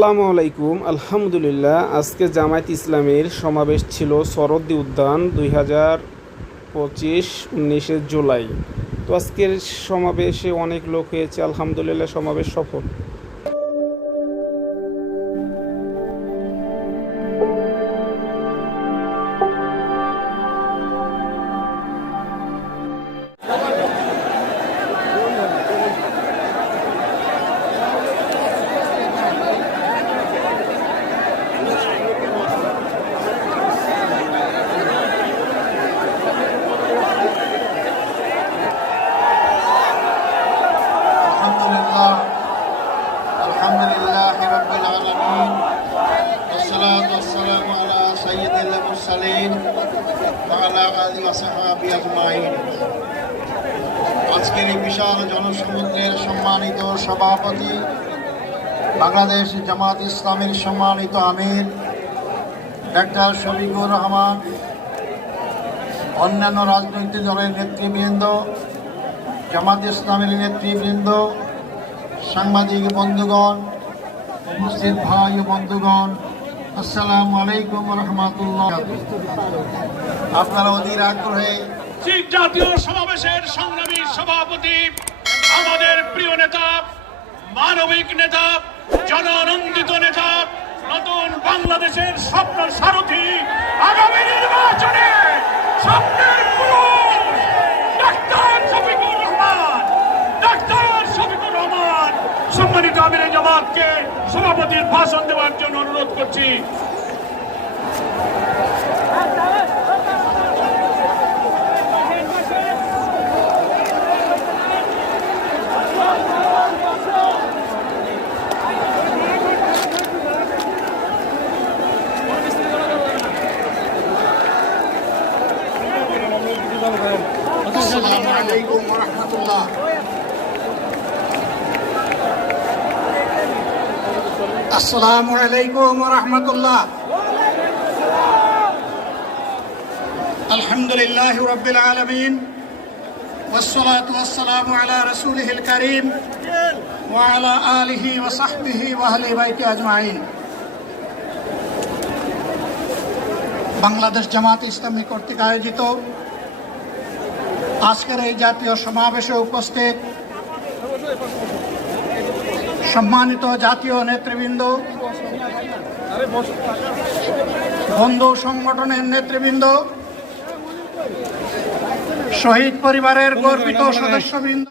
আসসালামু আলাইকুম। আলহামদুলিল্লাহ, আজকে জামায়াত ইসলামীর সমাবেশ ছিল শরৎদি উদ্যান 2025-19 জুলাই। তো আজকের সমাবেশে অনেক লোক হয়েছে, আলহামদুলিল্লাহ সমাবেশ সফল। আলহামদুলিল্লাহ রাব্বিল আলামিন والصلاة والسلام على سيد المرسلين وعلى آله وصحبه أجمعين। আজকের এই বিশাল জনসমুদ্রের সম্মানিত সভাপতি, বাংলাদেশ জামাত ইসলামের সম্মানিত আমির ডাক্তার শফিকুর রহমান, অন্যান্য রাজনৈতিক দলের নেতৃবৃন্দ, জামাত ইসলামের নেতৃবৃন্দ, সাংবাদিক বন্ধুগণ, উপস্থিত ভাই ও বন্ধুগণ, আসসালামু আলাইকুম রহমতুল্লাহ। আপনারা অধীর আগ্রহে জাতীয় সমাবেশের সংগ্রামী সভাপতি, আমাদের প্রিয় নেতা, মানবিক নেতা, জননন্দিত নেতা, নতুন বাংলাদেশের স্বপ্ন সারথী, আগামী নির্বাচনে স্বপ্নের পুরুষ ডাক্তার শফিকুর রহমান, সম্মানিত আমির জামাতকে সভাপতির ভাষণ দেওয়ার জন্য অনুরোধ করছি। আসসালামু আলাইকুম ওয়া রাহমাতুল্লাহ। আসসালামু আলাইকুম ওয়া রাহমাতুল্লাহ। আলহামদুলিল্লাহি রাব্বিল আলামিন ওয়াসসালাতু ওয়াসসালামু আলা রাসূলিহিল কারীম ওয়া আলা আলিহি ওয়া সাহবিহি ওয়া আহলি বাইতি আজমাইন। বাংলাদেশ জামাত ইসলামী কর্তৃক আয়োজিত আজকের এই জাতীয় সমাবেশে উপস্থিত সম্মানিত জাতীয় নেতৃবৃন্দ, বন্ধু সংগঠনের নেতৃবৃন্দ, শহীদ পরিবারের গর্বিত সদস্যবৃন্দ,